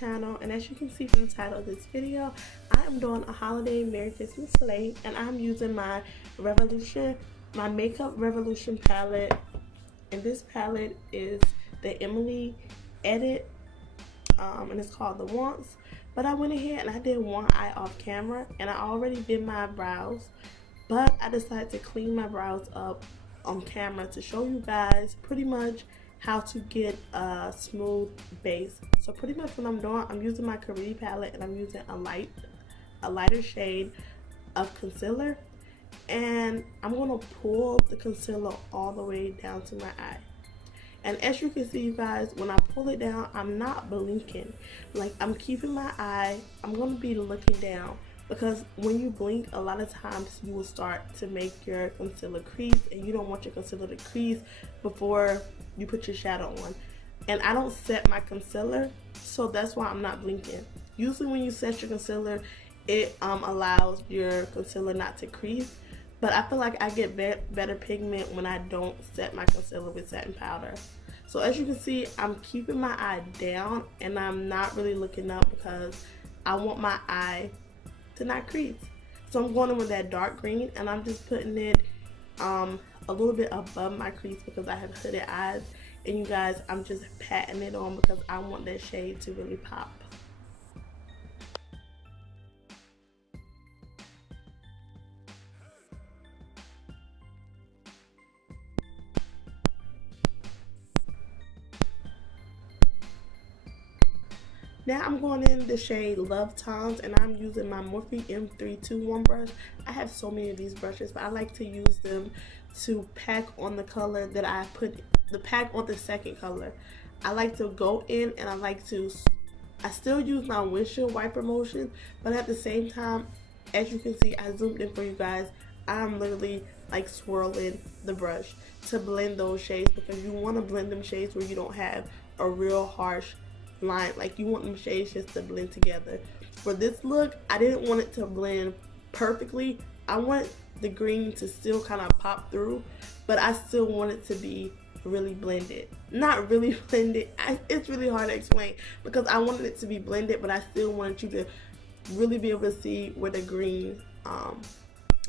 channel, and as you can see from the title of this video, I am doing a holiday Merry Christmas slate, and I'm using my Makeup Revolution palette, and this palette is the Emily Edit, and it's called The Wants. But I went ahead and I did one eye off camera, and I already did my brows, but I decided to clean my brows up on camera to show you guys pretty much how to get a smooth base. So pretty much what I'm doing, I'm using my Caridi palette, and I'm using a lighter shade of concealer, and I'm going to pull the concealer all the way down to my eye. And as you can see, you guys, when I pull it down, I'm not blinking. Like, I'm keeping my eye, I'm going to be looking down, because when you blink, a lot of times you will start to make your concealer crease, and you don't want your concealer to crease before you put your shadow on. And I don't set my concealer, so that's why I'm not blinking. Usually when you set your concealer, it allows your concealer not to crease. But I feel like I get better pigment when I don't set my concealer with setting powder. So as you can see, I'm keeping my eye down, and I'm not really looking up because I want my eye to not crease. So I'm going in with that dark green, and I'm just putting it a little bit above my crease because I have hooded eyes. And you guys, I'm just patting it on because I want that shade to really pop. Now I'm going in the shade Love Tones, and I'm using my Morphe M321 brush. I have so many of these brushes, but I like to use them to pack on the color that I put, the pack on the second color. I like to go in and I still use my windshield wiper motion, but at the same time, as you can see, I zoomed in for you guys, I'm literally like swirling the brush to blend those shades, because you want to blend them shades where you don't have a real harsh line. Like, you want them shades just to blend together. For this look, I didn't want it to blend perfectly. I want the green to still kind of pop through, but I still want it to be really blended. Not really blended. It's really hard to explain because I wanted it to be blended, but I still wanted you to really be able to see where the green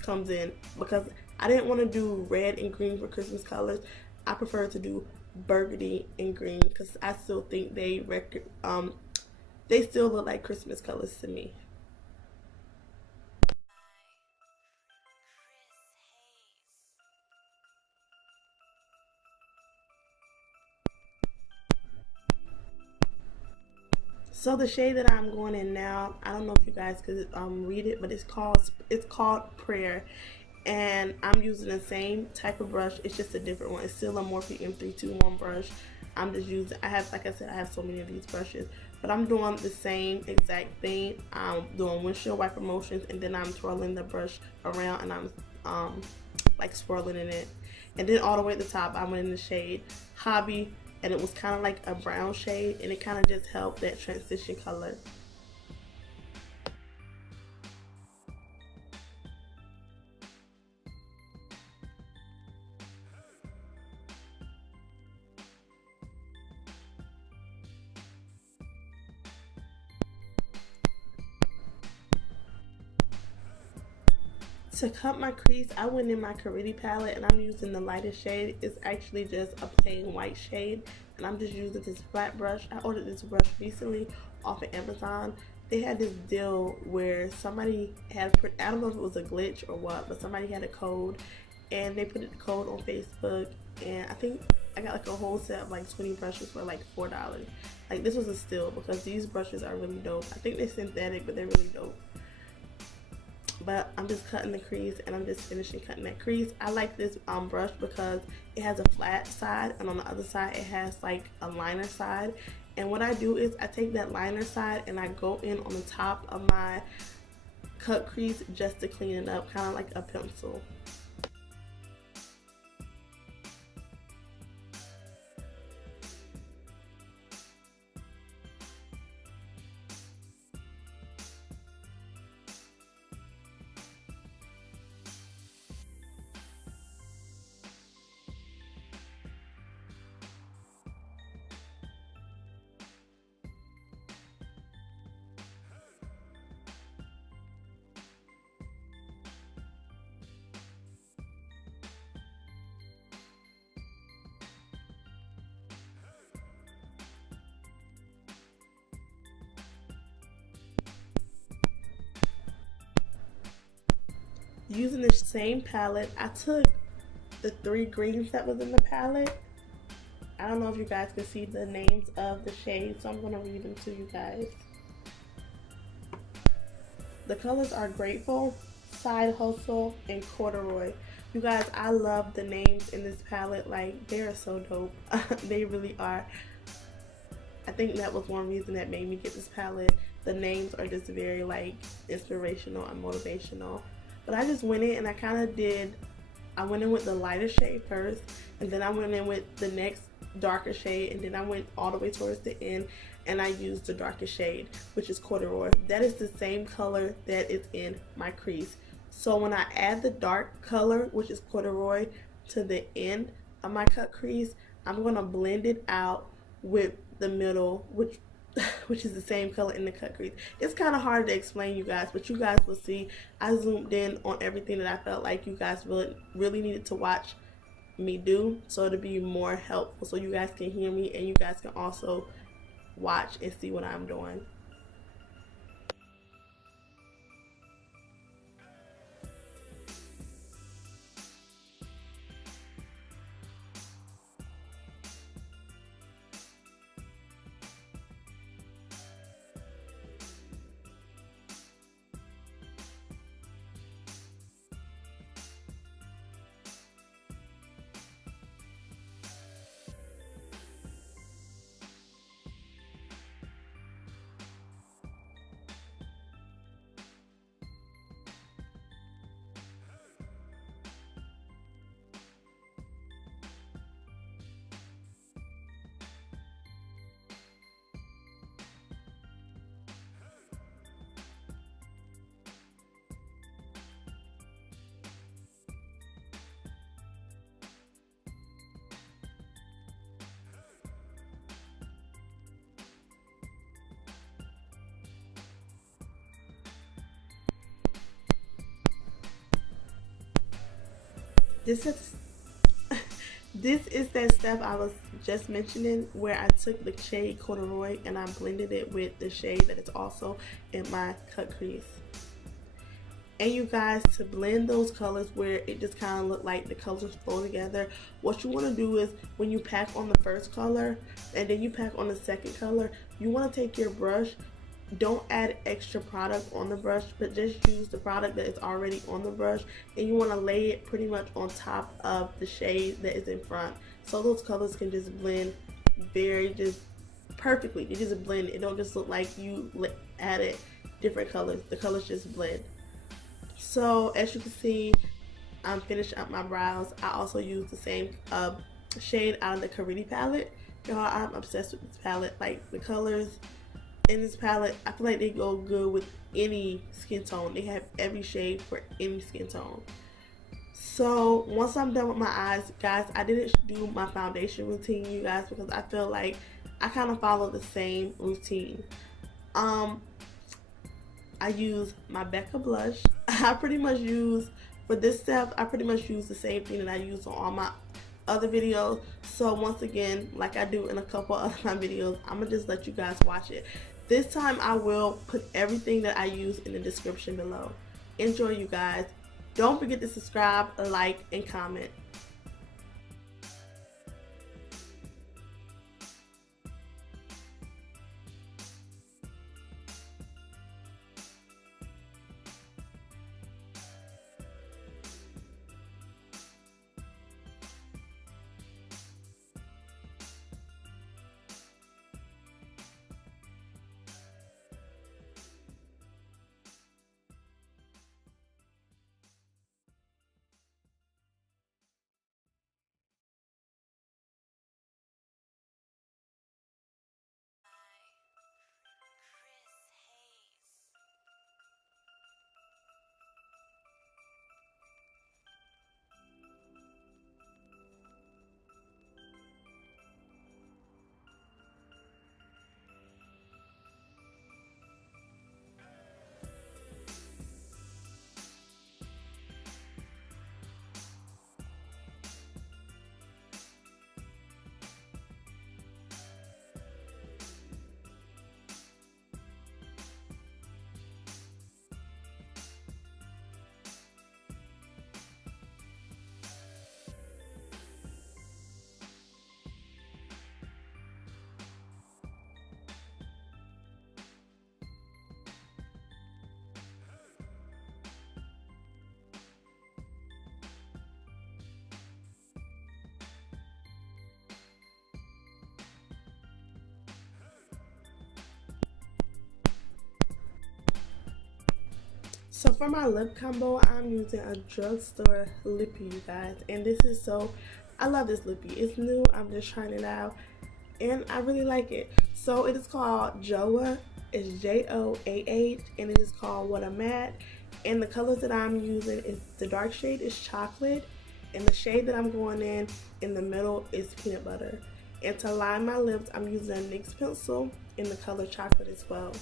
comes in, because I didn't want to do red and green for Christmas colors. I prefer to do burgundy and green because I still think they still look like Christmas colors to me. So the shade that I'm going in now, I don't know if you guys could read it, but it's called Prayer, and I'm using the same type of brush. It's just a different one. It's still a Morphe M321 brush. I'm just using, like I said, I have so many of these brushes, but I'm doing the same exact thing. I'm doing windshield wiper motions, and then I'm twirling the brush around, and I'm like swirling in it. And then all the way at the top, I went in the shade Hobby, and it was kind of like a brown shade, and it kind of just helped that transition color. To cut my crease, I went in my Caridi palette, and I'm using the lightest shade. It's actually just a plain white shade, and I'm just using this flat brush. I ordered this brush recently off of Amazon. They had this deal where somebody had, I don't know if it was a glitch or what, but somebody had a code, and they put the code on Facebook, and I think I got like a whole set of like 20 brushes for like $4. Like, this was a steal because these brushes are really dope. I think they're synthetic, but they're really dope. But I'm just cutting the crease, and I'm just finishing cutting that crease. I like this brush because it has a flat side, and on the other side it has like a liner side. And what I do is I take that liner side and I go in on the top of my cut crease just to clean it up, kind of like a pencil. using the same palette, I took the 3 greens that was in the palette. I don't know if you guys can see the names of the shades, so I'm going to read them to you guys. The colors are Grateful, Side Hustle, and Corduroy. You guys, I love the names in this palette. Like, they are so dope. They really are. I think that was one reason that made me get this palette. The names are just very like inspirational and motivational. But I just went in and I went in with the lighter shade first, and then I went in with the next darker shade, and then I went all the way towards the end and I used the darkest shade, which is Corduroy. That is the same color that is in my crease. So when I add the dark color, which is Corduroy, to the end of my cut crease, I'm going to blend it out with the middle, which is the same color in the cut crease. It's kind of hard to explain, you guys, but you guys will see. I zoomed in on everything that I felt like you guys really needed to watch me do, so to be more helpful, so you guys can hear me and you guys can also watch and see what I'm doing. This is this is that step I was just mentioning, where I took the shade Corduroy and I blended it with the shade that is also in my cut crease. And you guys, to blend those colors where it just kind of look like the colors flow together, what you want to do is when you pack on the first color and then you pack on the second color, you want to take your brush. Don't add extra product on the brush, but just use the product that is already on the brush, and you want to lay it pretty much on top of the shade that is in front, so those colors can just blend just perfectly. They just blend. It don't just look like you added different colors. The colors just blend. So as you can see, I'm finishing up my brows. I also use the same shade out of the Caridi palette. Y'all, I'm obsessed with this palette. Like, the colors in this palette, I feel like they go good with any skin tone. They have every shade for any skin tone. So once I'm done with my eyes, guys, I didn't do my foundation routine, you guys, because I feel like I kind of follow the same routine. I use my Becca blush. I pretty much use, for this step, I pretty much use the same thing that I use on all my other videos. So once again, like I do in a couple of my videos, I'm gonna just let you guys watch it. This time I will put everything that I use in the description below. Enjoy, you guys. Don't forget to subscribe, like, and comment. So for my lip combo, I'm using a drugstore lippy, you guys, and this is I love this lippy. It's new. I'm just trying it out, and I really like it. So it is called Joah. It's Joah, and it is called What a Matte. And the colors that I'm using is the dark shade is chocolate, and the shade that I'm going in the middle is peanut butter. And to line my lips, I'm using a NYX pencil in the color chocolate as well.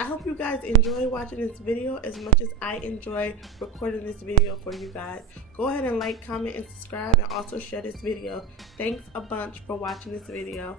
I hope you guys enjoy watching this video as much as I enjoy recording this video for you guys. Go ahead and like, comment, and subscribe, and also share this video. Thanks a bunch for watching this video.